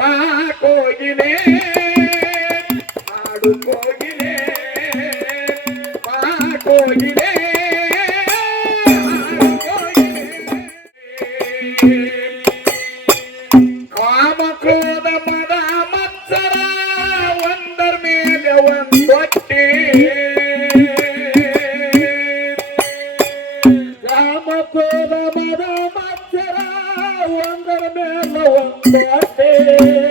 ಬಾ ಕೋಗಿಲೆ no aguantaste.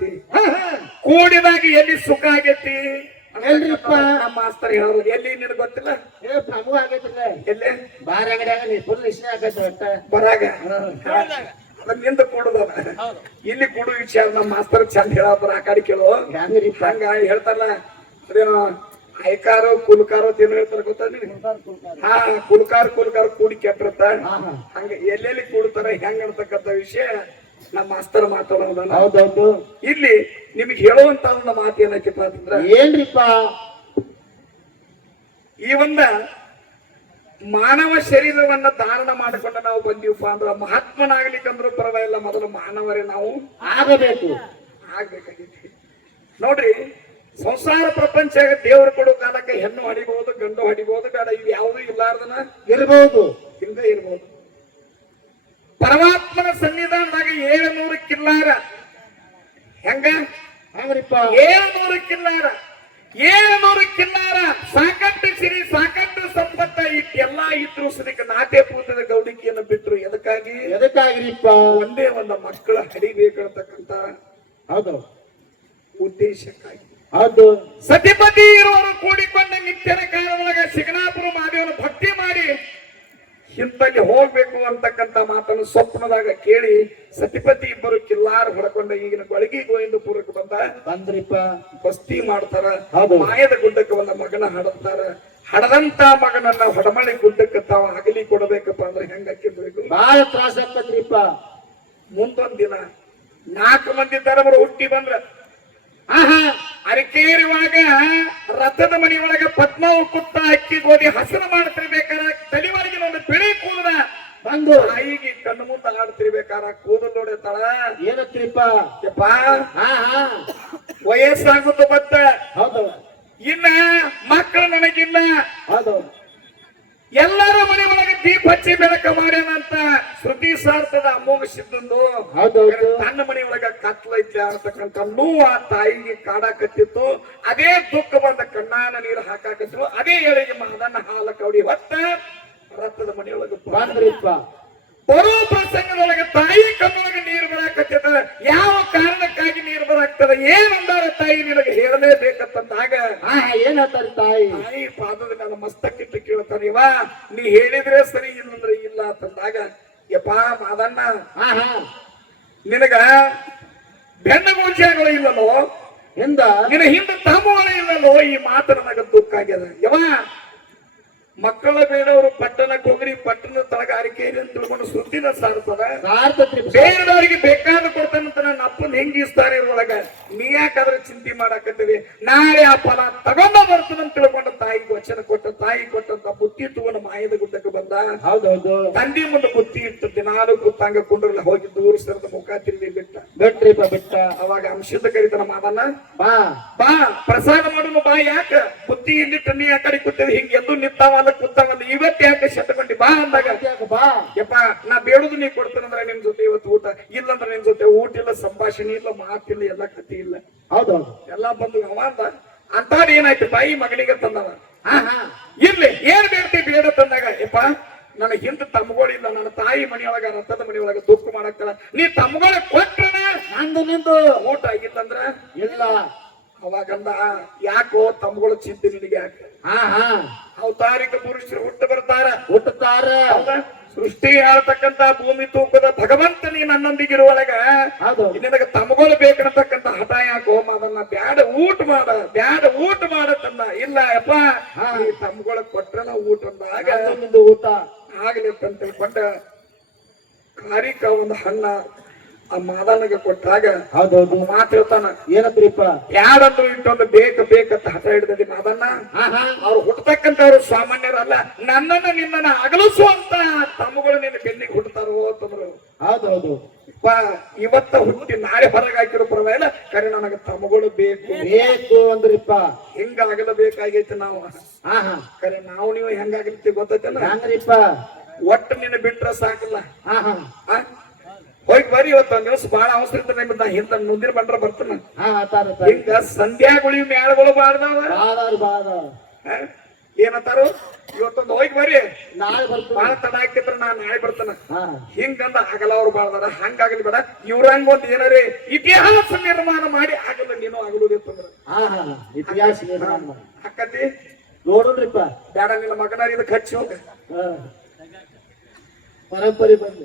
ಐತಿ ಕೂಡಿದಾಗ ಎಲ್ಲಿ ಸುಖ ಆಗೈತಿ? ಎಲ್ರಿಪ್ಪ? ನಮ್ಮ ಮಾಸ್ತರ್ ಹೇಳೋದು ಎಲ್ಲಿ ನಿನ್ ಗೊತ್ತಿಲ್ಲ? ಏ ಪ್ರಭು ಆಗೈತ್ರಲ್ಲ ಎಲ್ಲಿ? ಬಾರ್ ಅಂಗಡಿಯಾಗ ನೀ ಫುಲ್ ಇಷ್ಟ ಆಗೈತಿ ಒಟ್ಟ. ಬರಾಗ? ನಿಂದ ಕೂಡುದ ಇಲ್ಲಿ ಕೂಡ ವಿಚಾರ ನಮ್ಮ ಮಾಸ್ತರ್ ಚಂದ ಹೇಳತ್ತಾರ ಆ ಕಡೆ ಕೇಳು. ಹೆಂಗ್ರಿಪ್ಪ ಹಂಗ ಹೇಳ್ತಾರಲ್ಲ ಅದೇನೋ ಐಕಾರೋ ಕುಲ್ಕಾರೋ ತಿನ್ ಹೇಳ್ತಾರ ಗೊತ್ತಾ ಹಾ ಕುಲ್ಕಾರ ಕುಲ್ಕಾರ ಕೂಡಿ ಕೆಟ್ಟಿರ್ತ ಹಾ, ಹಾ. ಹಂಗ ಎಲ್ಲೆಲ್ಲಿ ಕೂಡ್ತಾರ ಹೆಂಗ್ ಅಂತಕ್ಕಂಥ ವಿಷಯ ನಮ್ಮ ಮಾಸ್ತರ್ ಮಾತಾಡೋದು ಹೌದೌದು. ಇಲ್ಲಿ ನಿಮಗೆ ಹೇಳುವಂತ ಒಂದು ಮಾತು ಏನೈತಿಪ್ಪ ಅಂತಂದ್ರ ಏನ್ರಿಪ್ಪ? ಈ ಒಂದ ಮಾನವ ಶರೀರವನ್ನ ಧಾರಣ ಮಾಡಿಕೊಂಡು ನಾವು ಬಂದೀವಪ್ಪ ಅಂದ್ರ ಮಹಾತ್ಮನಾಗ್ಲಿಕ್ಕಂದ್ರೂ ಪರವಾಗಿಲ್ಲ ಮೊದಲು ಮಾನವರೇ ನಾವು. ಆಗಬೇಕು. ಆಗ್ಬೇಕಾಗೈತಿ ನೋಡ್ರಿ ಸಂಸಾರ ಪ್ರಪಂಚ ದೇವರು ಕೊಡೋ ಕಾಲಕ್ಕೆ ಹೆಣ್ಣು ಹಡಿಬಹುದು ಗಂಡು ಹಡಿಬಹುದು ಬೇಡ ಇದು ಯಾವುದು ಇಲ್ಲಾರ್ದನ? ಇರಬಹುದು ಹಿಂದೆ ಇರ್ಬೋದು. ಪರಮಾತ್ಮನ ಸನ್ನಿಧಾನದಾಗ ಏಳುನೂರು ಕಿಲ್ಲಾರ. ಹೆಂಗ? ಏಳುನೂರು ಕಿಲ್ಲಾರ. ಏಳುನೂರು ಕಿಲ್ಲಾರ. ಸಾಕಷ್ಟು ಸಿರಿ ಸಾಕಷ್ಟು ಸಂಪತ್ತ ಇಟ್ಟೆಲ್ಲಾ ಇದ್ರು ಸದಿಕ ನಾಟೆ ಪೂತದ ಗೌಡಿಕೆಯನ್ನು ಬಿಟ್ರು. ಎದಕ್ಕಾಗಿ? ಎದಕ್ಕಾಗಿರಿಪ್ಪ? ಒಂದೇ ಒಂದು ಮಕ್ಕಳ ಹಡಿಬೇಕಂತಕ್ಕಂತ ಹೌದು. ಉದ್ದೇಶಕ್ಕಾಗಿ. ಹೌದು. ಸತಿಪತಿ ಇರುವರು ಕೂಡಿಕೊಂಡ ನಿತ್ಯನ ಕಾಲದೊಳಗ ಸಿಗ್ನಾಪುರ ಮಹಾದೇವನ ಭಕ್ತಿ ಮಾಡಿ ಇಂತಲ್ಲಿ ಹೋಗ್ಬೇಕು ಅಂತಕ್ಕಂತ ಮಾತನ್ನು ಸ್ವಪ್ನದಾಗ ಕೇಳಿ ಸತಿಪತಿ ಇಬ್ಬರು ಕಿಲ್ಲಾರು ಹೊಡ್ಕೊಂಡ ಈಗಿನ ಬಳಗಿ ಗೋವಿಂದಪುರಕ್ಕೆ ಬಂದ. ಬಂದ್ರಿಪ್ಪ. ಬಸ್ತಿ ಮಾಡ್ತಾರ. ಮಾಯದ ಗುಡ್ಡಕ್ಕೆ ಒಂದು ಮಗನ ಹಡತಾರ ಹಡದಂತ ಮಗನನ್ನ ಹೊಡಮಳಿ ಗುಡ್ಡಕ್ಕೆ ತಾವ ಅಗಲಿ ಕೊಡಬೇಕಪ್ಪ ಅಂದ್ರೆ ಹೆಂಗ ಹಾಕಿರ್ಬೇಕು? ಬಾಳ ತ್ರಾಸ ಆಗ್ತದ್ರಿಪ್ಪ. ಮುಂದೊಂದ್ ದಿನ ನಾಲ್ಕು ಮಂದಿ ತರವರು ಹುಟ್ಟಿ ಬಂದ್ರ. ಆಹಾ ಅರಕೇರಿವಾಗ ರಥದ ಮನೆಯೊಳಗೆ ಪದ್ಮ ಪದ್ಮಾವು ಕುತ್ತ ಅಕ್ಕಿ ಗೋಧಿ ಹಸನ ಮಾಡ್ತಿರ್ಬೇಕಾರ ತಲೆ ಒಳಗಿನ ಒಂದು ಬಿಳಿ ಕೂದಲ ಬಂದು ತಾಯಿಗೆ ಕಣ್ಣು ಮುಂದೆ ಆಡ್ತಿರ್ಬೇಕಾರ ಕೂದಲು ನೋಡಿರ್ತಾಳ? ಏನತ್ರಿಪ್ಪ? ಯಪ್ಪ ಹಾ ಹಾ. ವಯಸ್ಸಾಗುತ್ತ ಮತ್ತ. ಹೌದು. ಇನ್ನ ಮಕ್ಕಳು ನನಗಿಲ್ಲ. ಹೌದು. ಎಲ್ಲರ ಮನೆ ಒಳಗೆ ದೀಪ ಹಚ್ಚಿ ಬೆಳಕ ಮಾಡ್ಯಾನಂತ ಶ್ರುತಿ ಸಾರ್ಥದ ಅಮೋಘ ಹೌದು ತನ್ನ ಮನೆ ಒಳಗ ಕತ್ಲೈತೆ ಅಂತಕ್ಕಂಥ ನೋವು ಆ ತಾಯಿಗೆ ಕಾಡಾಕತ್ತಿತ್ತು. ಅದೇ ದುಃಖ ಬಂದ ಕಣ್ಣಾನ ನೀರು ಹಾಕಾಕತ್ತಿರು ಅದೇ ಎಳೆಗೆ ಮಹದನ್ನ ಹಾಲ ಕೌಡಿ ಹೊತ್ತ ರಥದ ಮನೆಯೊಳಗೆ ಬಂದ. ಬಂದ್ರಿಪ್ಪ ಬರೋ ಪ್ರಸಂಗದೊಳಗೆ ತಾಯಿ ಕಣ್ಣೊಳಗೆ ನೀರು ಬರಾಕತ್ತಿರ್ತದ ಯಾವ ಕಾರಣಕ್ಕಾಗಿ ನೀರು ಬರಾಕ್ತದ? ಏನ್ ಅಂದಾರ ತಾಯಿ ನಿನಗೆ? ಹೇಳಲೇಬೇಕಂತಂದಾಗ ಹಾ ಹಾ ಏನ್ ಹೇಳ್ತಾರಿ ತಾಯಿ? ತಾಯಿ ಪಾದದ ನನ್ನ ಮಸ್ತಕ್ಕಿಟ್ಟು ಕೇಳ್ತಾನೆ ಇವ ನೀ ಹೇಳಿದ್ರೆ ಸರಿ ಇಲ್ಲಂದ್ರೆ ಇಲ್ಲ ಅಂತಂದಾಗ ಯಪ್ಪ ಮಾದಣ್ಣ ಹಾ ಹಾ. ನಿನಗ ಬೆನ್ನ ಗೋಚಾರಗಳು ಇಲ್ಲಲ್ಲೋ? ಹಿಂದ ನಿನ ಹಿಂದೆ ತಮ್ಮ ಇಲ್ಲಲ್ಲೋ? ಈ ಮಾತು ನನಗ ದುಃಖ ಆಗ್ಯದ. ಯವ ಮಕ್ಕಳ ಬೇಡವರು ಪಟ್ಟಣ ಹೋಗ್ರಿ ಪಟ್ಟಣ ತಳಗಾರಿಕೆಯಲ್ಲಿ ಅಂತ ತಿಳ್ಕೊಂಡು ಸುದ್ದಿನ ಸಾರ್ತದ ಬೇರೆದವರಿಗೆ ಬೇಕಾದ ಕೊಡ್ತಾನಂತ ನನ್ನ ಅಪ್ಪನ ಹೆಂಗಿಸ್ತಾರೆ ಇದ್ರೊಳಗ. ನೀ ಯಾಕಾದ್ರೆ ಚಿಂತೆ ಮಾಡಾಕತ್ತೀವಿ ನಾಳೆ ಆ ಫಲ ತಗೊಂಡ ಬರ್ತದಂತ ತಿಳ್ಕೊಂಡು ತಾಯಿಗೆ ವಚನ ಕೊಟ್ಟ ತಾಯಿ ಕೊಟ್ಟಂತ ಬುತ್ತಿ ತಗೊಂಡು ಮಾಯದ ಗುಡ್ಡಕ್ಕೆ ಬಂದ. ಹೌದೌದು. ತಂದೆ ಮುಂದೆ ಬುತ್ತಿ ಇಟ್ಟು ನಾನು ಕೂತಂಗ ಕುಂಡ್ರಲ್ಲ ಹೋಗಿ ದೂರ ಸರದ ಮುಖ ತಿರುಗಿ ಬಿಟ್ಟ. ಬಿಟ್ರಿಪ್ಪ ಬಿಟ್ಟ. ಅವಾಗ ಅಂಶದ ಕರಿತನ ಮಾದನ್ನ ಬಾ. ಬಾ ಪ್ರಸಾದ ಮಾಡೋನು ಬಾ ಯಾಕ? ಬುತ್ತಿ ಇಲ್ಲಿಟ್ಟು ನೀ ಆ ಕಡೆ ಕೂತೇವಿ ಹಿಂಗ ಎದ್ದು ನಿಂತಾವಲ್ಲ ಕೂತಾವಲ್ಲ ಇವತ್ತು ಯಾಕೆ ಶತಕೊಂಡಿ ಬಾ ಅಂದಾಗ ಬಾ ಯಪ್ಪ ನಾ ಬೇಡುದು ನೀ ಕೊಡ್ತಾನಂದ್ರೆ ನಿಮ್ ಜೊತೆ ಇವತ್ತು ಊಟ ಇಲ್ಲಂದ್ರೆ ನಿಮ್ ಜೊತೆ ಊಟ ಇಲ್ಲ ಸಂಭಾಷಣೆ ಇಲ್ಲ ಮಾತಿಲ್ಲ ಎಲ್ಲ ಕಥೆ ಇಲ್ಲ. ಹೌದೌದು ಎಲ್ಲಾ ಬಂದು ಅವ ಅಂದ ಅಂತಾಡ್ ಏನಾಯ್ತು? ಬಾಯಿ ಮಗನಿಗೆ ತಂದವ. ಇರ್ಲಿ ಏನ್ ಬೇಡ್ತಿ? ಬೇಡ ತಂದಾಗ ಯಪ್ಪ ನನ್ನ ಹಿಂದ ತಮ್ಮಗಳಿಲ್ಲ ನನ್ನ ತಾಯಿ ಮನೆಯೊಳಗ ರಥದ ಮನೆಯೊಳಗ ದುಃಖ ಮಾಡಕ್ತಾಳ. ನೀ ತಮ್ಮಗಳ ಕೊಟ್ರನ? ನಂದು ನಿಂದು. ಊಟ ಆಗಿಲ್ಲಂದ್ರ ಇಲ್ಲ. ಅವಾಗಂದ ತಮ್ಮಗಳು ಚಿಂತೆ ನಿನಗೆ ಹಾ ಹಾ. ಅವತಾರಿಕ ಪುರುಷರು ಹುಟ್ಟು ಬರ್ತಾರ. ಹುಟ್ಟುತ್ತಾರ? ಸೃಷ್ಟಿ ಹೇಳ್ತಕ್ಕಂತ ಭೂಮಿ ತೂಕದ ಭಗವಂತ ನೀ ನನ್ನೊಂದಿಗಿರುವೊಳಗ ಹೌದು. ನಿನಗ ತಮಗೋಲು ಬೇಕನ್ನತಕ್ಕಂತ ಹಠ ಯಾಕೋ? ಅದನ್ನ ಬ್ಯಾಡ ಊಟ ಮಾಡ ಬ್ಯಾಡ ಊಟ ಮಾಡತ್ತನ್ನ ಇಲ್ಲ ಅಪ್ಪ. ಈ ತಮ್ಗಳ ಕೊಟ್ರನ ಊಟ ಅಂದಾಗ ಊಟ. ಆಗ್ಲಿ ಅಂತ ತಿಳ್ಕೊಂಡ ಕಾರಿಕ ಒಂದು ಹಣ್ಣ ಆ ಮಾದನಿಗೆ ಕೊಟ್ಟಾಗ ಹೌದೌದು. ಮಾತು ಹೇಳ್ತಾನ ಏನಂದ್ರಿಪ್ಪ? ಯಾರಂದ್ರು ಇಟ್ಟೊಂದು ಬೇಕ ಬೇಕಂತ ಹಠ ಹಿಡಿದಿ ಮಾದನ್ನ ಅವ್ರು ಹುಟ್ಟತಕ್ಕಂಥವ್ರು ಸಾಮಾನ್ಯರಲ್ಲ ನನ್ನನ್ನ ನಿನ್ನನ್ನ ಅಗಲಿಸುವಂತ ತಮ್ಮಗಳು ನಿನ್ನ ಬೆನ್ನಿಗೆ ಹುಟ್ಟತಾರೋ ಅಂತಂದ್ರು ಹೌದೌದು. ಇವತ್ತ ಹುಟ್ಟಿ ನಾಳೆ ಹೊರಗೆ ಹಾಕಿರೋ ಪರವಾಗಿಲ್ಲ ಕರೆ ನನಗೆ ತಮ್ಮಗಳು ಬೇಕು. ಬೇಕು ಅಂದ್ರಿಪ್ಪ. ಹೆಂಗ ಆಗಲಬೇಕಾಗೈತಿ ನಾವು ಕರೆ ನಾವು ನೀವು ಹೆಂಗಾಗಿರ್ತೀವಿ ಗೊತ್ತೈತಲ್ಲ? ಹಂಗ್ರಿಪ್ಪ? ಒಟ್ಟು ನಿನ್ನ ಬಿಟ್ರ ಸಾಕಲ್ಲ. ಹಾ ಹಾ? ಹೋಗಿ ಬರಿ ಇವತ್ತು ಒಂದ್ ದಿವಸ ಬಹಳ ಅವಸರ ಇರ್ತದೆ ನಿಮ್ಮ ನಾ ಹಿಂದ ಮುಂದಿನ ಬಂದ್ರ ಬರ್ತಾನ. ಹಿಂಗ ಸಂಧ್ಯಾಗುಳಿ ಮ್ಯಾಳಗಳು ಆ? ಏನಂತಾರು? ಇವತ್ತೊಂದು ಹೋಗಿ ಬರಿ ನಾಳೆ ಬರ್ತೀನಿ. ಬಾಳ ತಡ ಹಾಕಿದ್ರ ನಾ ನಾಳೆ ಬರ್ತಾನ. ಹಾ. ಹಿಂಗಂದ ಆಗಲ್ಲ ಅವ್ರು ಬಾಳ್ದಾರ. ಹಂಗಾಗಲಿ ಬೇಡ. ಇವ್ರಂಗ ಒಂದ್ ಏನಾರೇ ಇತಿಹಾಸ ನಿರ್ಮಾಣ ಮಾಡಿ ಆಗಲ್ಲ ನೀನು ಆಗಲೂದಿತ್ತಂದ್ರ ಇತಿಹಾಸ ನಿರ್ಮಾಣ. ಅಕ್ಕತಿ ನೋಡುನ್ರಿಪ್ಪ ಬೇಡ ನಿನ್ನ ಮಗನಾರ ಇದಕ್ಕೆ ಹಚ್ಚಿ ಹೋಗ. ಹಾ. ಪರಂಪರೆ ಬಂದು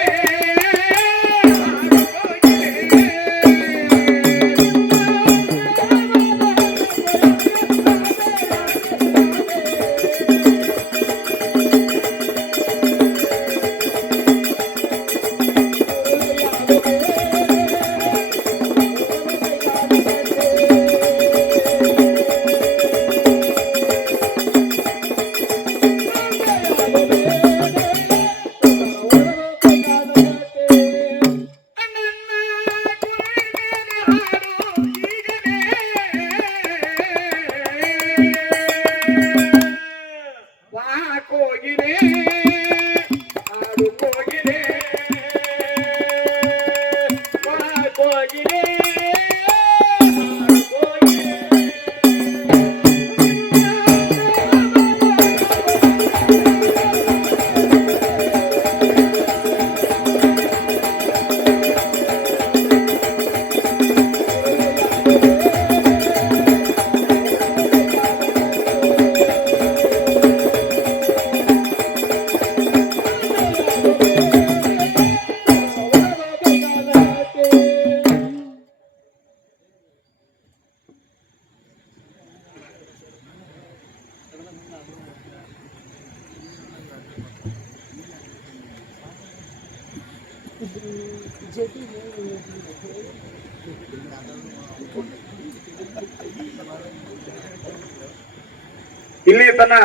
ಇಲ್ಲಿ ತನ್ನ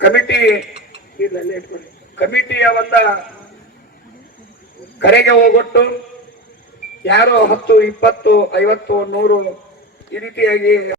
ಕಮಿಟಿ ಕಮಿಟಿಯ ಒಂದ ಕರೆಗೆ ಹೋಗೊಟ್ಟು ಯಾರೋ ಹತ್ತು ಇಪ್ಪತ್ತು ಐವತ್ತು ನೂರು ಈ ರೀತಿಯಾಗಿ